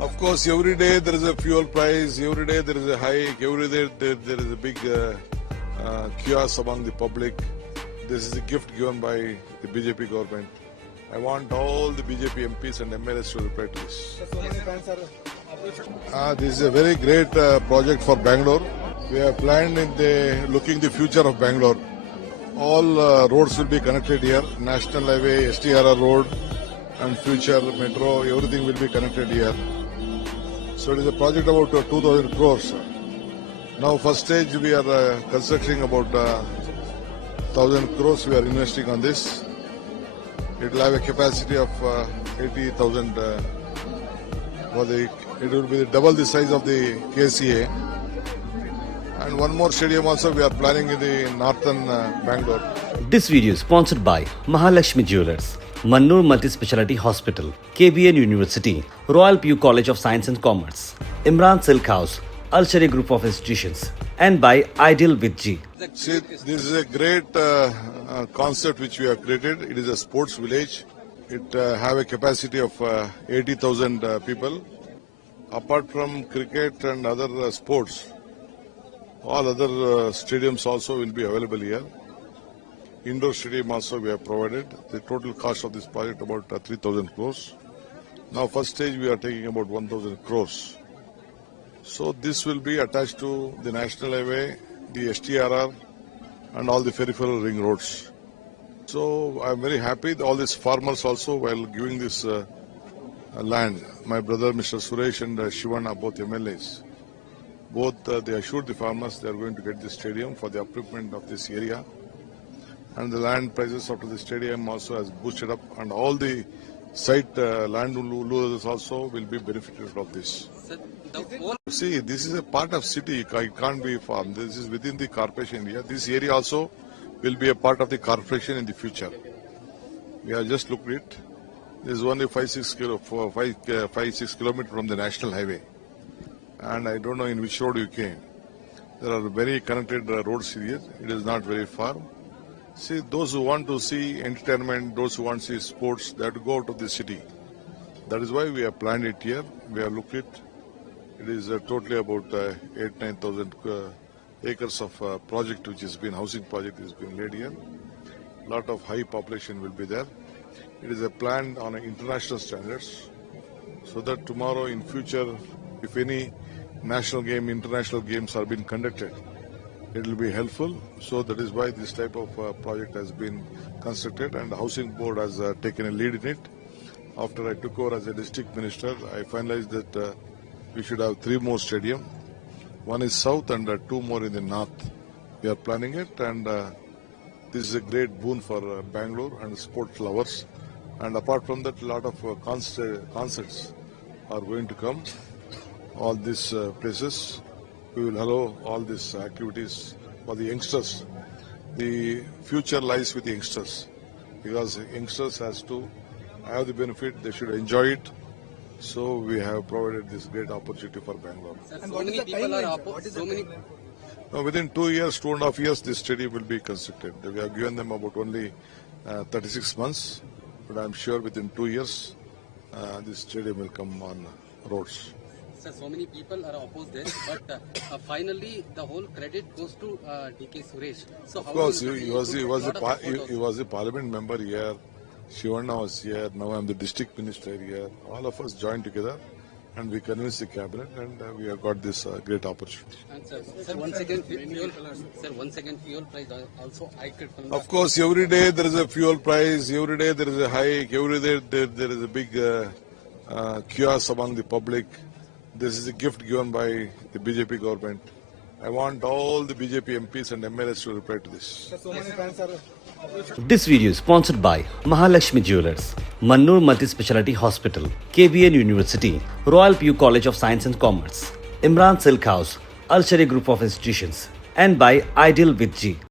Of course, every day there is a fuel price, every day there is a hike, every day there is a big chaos among the public. This is a gift given by the BJP government. I want all the BJP MPs and MLAs to reply to this. So many fans are. This is a very great project for Bangalore. We have planned in looking the future of Bangalore. All roads will be connected here. National Highway, STRR Road and future metro, everything will be connected here. So it is a project about 2,000 crores. Now first stage we are constructing about 1,000 crores we are investing on this. It will have a capacity of 80,000 it will be double the size of the KCA. And one more stadium also we are planning in the northern Bangalore. This video is sponsored by Mahalakshmi Jewelers, Mannur Multi-Speciality Hospital, KBN University, Royal PU College of Science and Commerce, Imran Silk House, Al Sharia Group of Institutions, and by Ideal with G. See, this is a great concept which we have created. It is a sports village. It have a capacity of 80,000 people. Apart from cricket and other sports, all other stadiums also will be available here. Indoor stadium also we have provided. The total cost of this project about 3,000 crores. Now first stage we are taking about 1,000 crores. So this will be attached to the National Highway, the STRR and all the peripheral ring roads. So I am very happy that all these farmers also, while giving this land, my brother Mr. Suresh and Shivana, both MLAs, both they assured the farmers they are going to get the stadium for the upliftment of this area. And the land prices after the stadium also has boosted up, and all the site landowners also will be benefited of this. See, this is a part of city, it can't be farm. This is within the corporation area. This area also will be a part of the corporation in the future. We have just looked at it. This is only 5-6 kilometers from the National Highway. And I don't know in which road you came. There are very connected roads here. It is not very far. See, those who want to see entertainment, those who want to see sports, they have to go out of the city. That is why we have planned it here. We have looked at it. It is totally about 8,000-9,000 acres of project which has been, housing project has been laid here. Lot of high population will be there. It is a plan on international standards, so that tomorrow in future, if any national game, international games are being conducted, it will be helpful. So that is why this type of project has been constructed, and the Housing Board has taken a lead in it. After I took over as a district minister, I finalized that we should have 3 more stadiums. One is south and 2 more in the north. We are planning it, and this is a great boon for Bangalore and sports lovers. And apart from that, a lot of concerts are going to come. All these places, we will allow all these activities for the youngsters. The future lies with the youngsters, because youngsters has to have the benefit, they should enjoy it. So we have provided this great opportunity for Bangalore. And what is the timeline? Now, within 2 years, 2.5 years, this stadium will be constructed. We have given them about only 36 months, but I am sure within 2 years, this stadium will come on roads. Sir, so many people are opposed this, but finally the whole credit goes to DK Suresh. So Of course, he was a parliament member here. Shivana was here. Now I am the district minister here. All of us joined together, and we convinced the cabinet, and we have got this great opportunity. And sir, once again fuel price also hiked from Of course, every day there is a fuel price. Every day there is a hike. Every day there is a big chaos among the public. This is a gift given by the BJP government. I want all the BJP MPs and MLAs to reply to this. So many fans are. This video is sponsored by Mahalakshmi Jewelers, Mannur Multi-Speciality Hospital, KBN University, Royal PU College of Science and Commerce, Imran Silk House, Al Sharia Group of Institutions, and by Ideal with G.